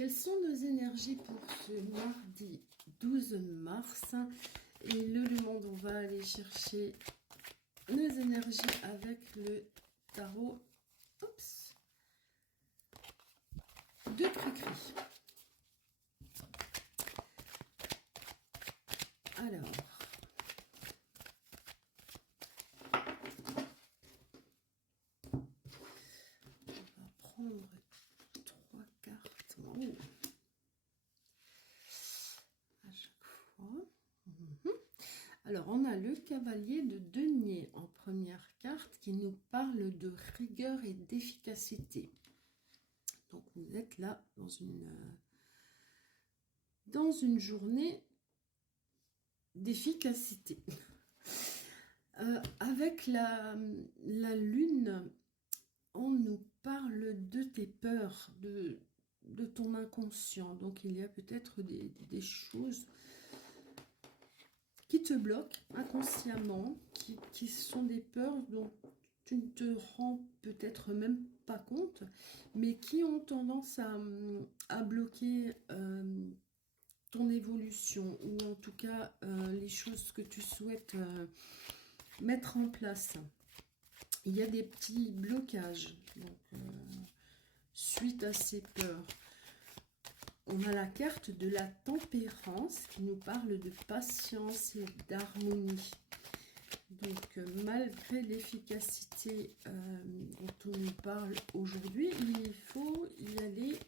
Quelles sont nos énergies pour ce mardi 12 mars? Et le monde, on va aller chercher nos énergies avec le tarot. Oups. De Cricri. Alors. On va prendre 3 cartes. Oh. À chaque fois. Alors, on a le cavalier de denier en première carte qui nous parle de rigueur et d'efficacité. Donc, vous êtes là dans une journée d'efficacité. Avec la lune, on nous parle de tes peurs, de ton inconscient. Donc, il y a peut-être des choses qui te bloquent inconsciemment, qui sont des peurs dont tu ne te rends peut-être même pas compte, mais qui ont tendance à bloquer ton évolution, ou en tout cas les choses que tu souhaites mettre en place. Il y a des petits blocages donc, suite à ces peurs. On a la carte de la tempérance qui nous parle de patience et d'harmonie. Donc, malgré l'efficacité dont on nous parle aujourd'hui, il faut y aller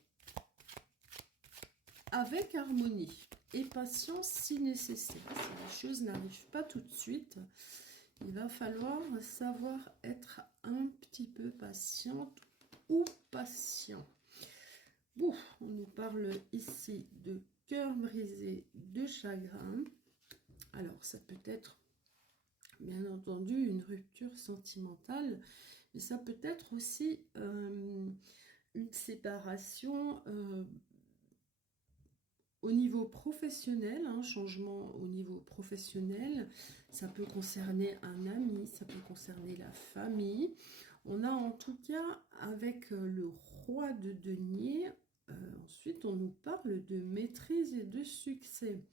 avec harmonie et patience si nécessaire. Si les choses n'arrivent pas tout de suite, il va falloir savoir être un petit peu patiente ou patient. Bon, on nous parle ici de cœur brisé, de chagrin. Alors, ça peut être, bien entendu, une rupture sentimentale, mais ça peut être aussi une séparation au niveau professionnel, un changement au niveau professionnel. Ça peut concerner un ami, ça peut concerner la famille. On a en tout cas, avec le roi de denier, ensuite on nous parle de maîtrise et de succès.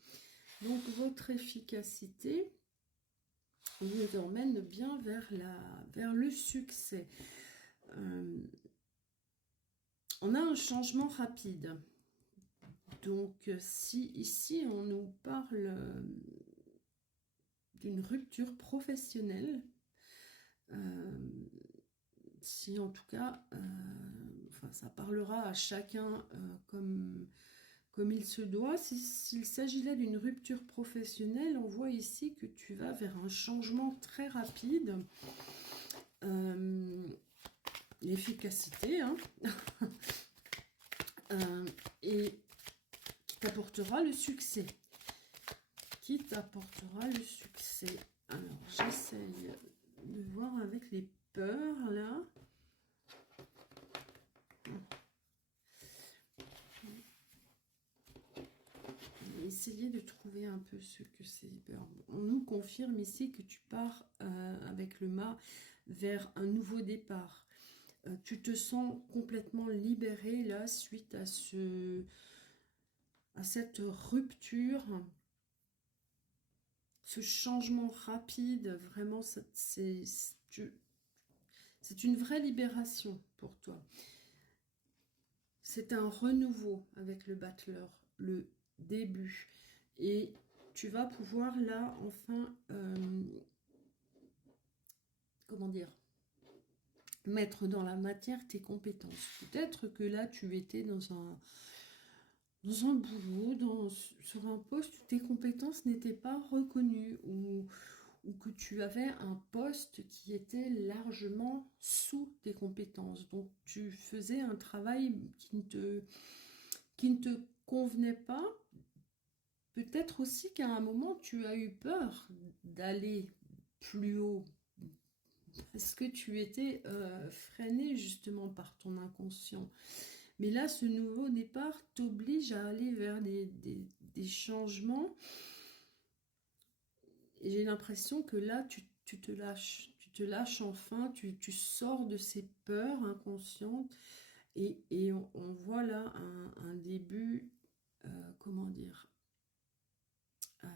Donc votre efficacité vous emmène bien vers le succès. On a un changement rapide. Donc si ici on nous parle d'une rupture professionnelle, si en tout cas, enfin, ça parlera à chacun comme il se doit. S'il s'agit là d'une rupture professionnelle, on voit ici que tu vas vers un changement très rapide. L'efficacité, hein. Et qui t'apportera le succès. Qui t'apportera le succès. Alors, j'essaye de voir avec les peurs, là. Essayer de trouver un peu ce que c'est. On nous confirme ici que tu pars avec le mât vers un nouveau départ. Tu te sens complètement libéré là suite à cette rupture, ce changement rapide. Vraiment, c'est une vraie libération pour toi. C'est un renouveau avec le battleur, le début, et tu vas pouvoir là enfin comment dire, mettre dans la matière tes compétences. Peut-être que là tu étais dans un boulot, sur un poste où tes compétences n'étaient pas reconnues, ou que tu avais un poste qui était largement sous tes compétences. Donc tu faisais un travail qui ne te convenait pas. Peut-être aussi qu'à un moment, tu as eu peur d'aller plus haut, parce que tu étais freiné justement par ton inconscient. Mais là, ce nouveau départ t'oblige à aller vers des changements. Et j'ai l'impression que là, tu te lâches enfin, tu sors de ces peurs inconscientes Et on voit là un début, comment dire, euh,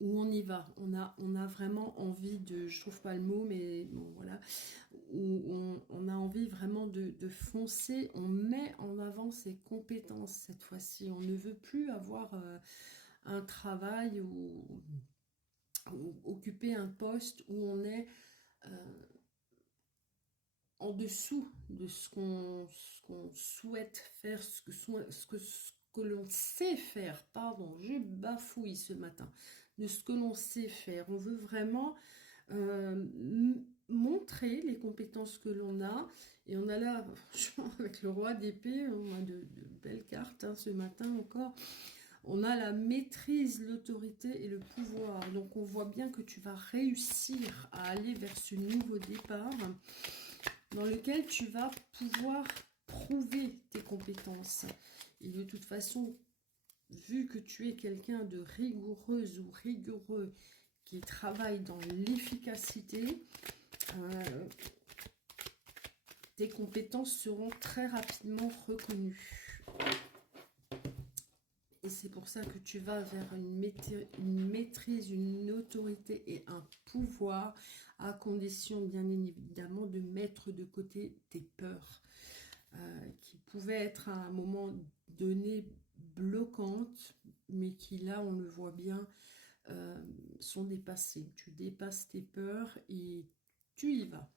où on y va, on a vraiment envie de, je trouve pas le mot, mais bon voilà, où on a envie vraiment de foncer, on met en avant ses compétences cette fois-ci, on ne veut plus avoir un travail ou occuper un poste où on est en dessous de ce qu'on souhaite faire, ce que l'on sait faire, pardon, je bafouille ce matin, de ce que l'on sait faire. On veut vraiment euh, montrer les compétences que l'on a, et on a là, franchement, avec le roi d'épée, on a de belles cartes hein, ce matin encore. On a la maîtrise, l'autorité et le pouvoir. Donc on voit bien que tu vas réussir à aller vers ce nouveau départ dans lequel tu vas pouvoir prouver tes compétences. Et de toute façon, vu que tu es quelqu'un de rigoureuse ou rigoureux qui travaille dans l'efficacité, tes compétences seront très rapidement reconnues. Et c'est pour ça que tu vas vers une maîtrise, une autorité et un pouvoir, à condition bien évidemment de mettre de côté tes peurs, qui pouvaient être à un moment donné bloquantes, mais qui là, on le voit bien, sont dépassées. Tu dépasses tes peurs et tu y vas.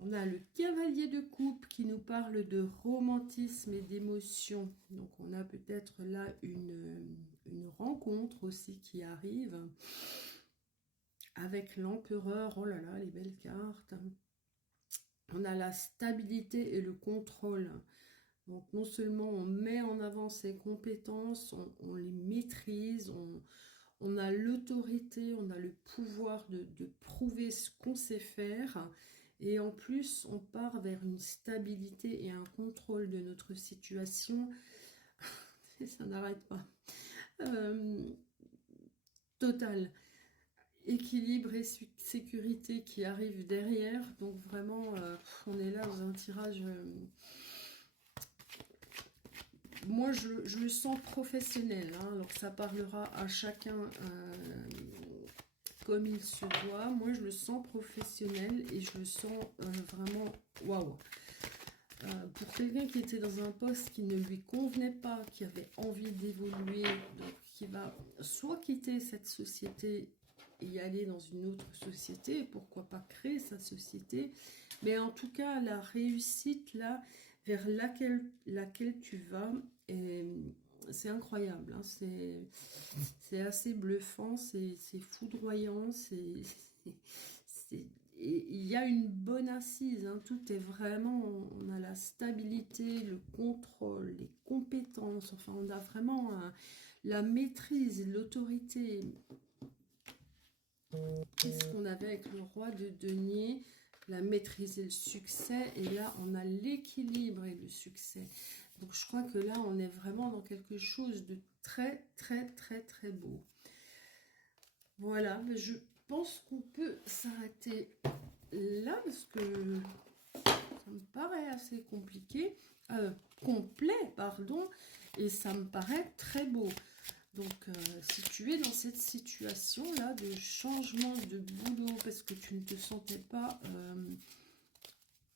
On a le cavalier de coupe qui nous parle de romantisme et d'émotion. Donc on a peut-être là une rencontre aussi qui arrive avec l'empereur. Oh là là, les belles cartes. On a la stabilité et le contrôle. Donc non seulement on met en avant ses compétences, on les maîtrise, on a l'autorité, on a le pouvoir de prouver ce qu'on sait faire. Et en plus, on part vers une stabilité et un contrôle de notre situation. Et ça n'arrête pas. Total. Équilibre et sécurité qui arrive derrière. Donc vraiment, on est là dans un tirage... moi, je le sens professionnel. Hein, alors, ça parlera à chacun... comme il se doit. Moi, je le sens professionnel et je le sens vraiment waouh. Pour quelqu'un qui était dans un poste qui ne lui convenait pas, qui avait envie d'évoluer, donc qui va soit quitter cette société et aller dans une autre société, pourquoi pas créer sa société, mais en tout cas, la réussite là, vers laquelle tu vas, c'est incroyable, hein, c'est assez bluffant, c'est foudroyant, il y a une bonne assise, hein, tout est vraiment, on a la stabilité, le contrôle, les compétences, enfin on a vraiment la maîtrise, l'autorité. Qu'est-ce qu'on avait avec le roi de denier? La maîtrise et le succès, et là on a l'équilibre et le succès. Donc je crois que là on est vraiment dans quelque chose de très très très très beau. Voilà, je pense qu'on peut s'arrêter là parce que ça me paraît assez compliqué, complet pardon, et ça me paraît très beau. Donc, si tu es dans cette situation-là de changement de boulot parce que tu ne te sentais pas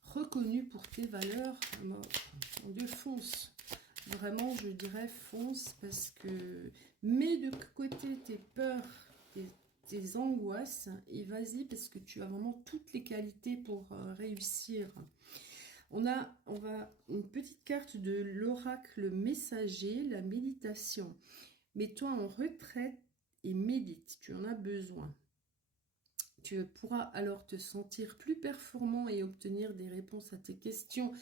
reconnu pour tes valeurs, mon Dieu, fonce. Vraiment, je dirais fonce parce que mets de côté tes peurs, tes angoisses et vas-y parce que tu as vraiment toutes les qualités pour réussir. On va une petite carte de l'oracle messager, la méditation. Mets-toi en retraite et médite, tu en as besoin. Tu pourras alors te sentir plus performant et obtenir des réponses à tes questions.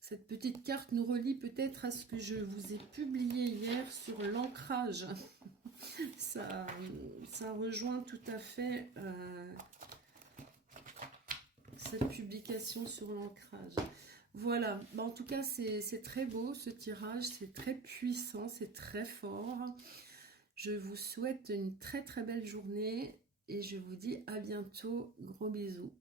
Cette petite carte nous relie peut-être à ce que je vous ai publié hier sur l'ancrage. Ça rejoint tout à fait cette publication sur l'ancrage. Voilà, en tout cas c'est très beau ce tirage, c'est très puissant, c'est très fort. Je vous souhaite une très très belle journée et je vous dis à bientôt, gros bisous.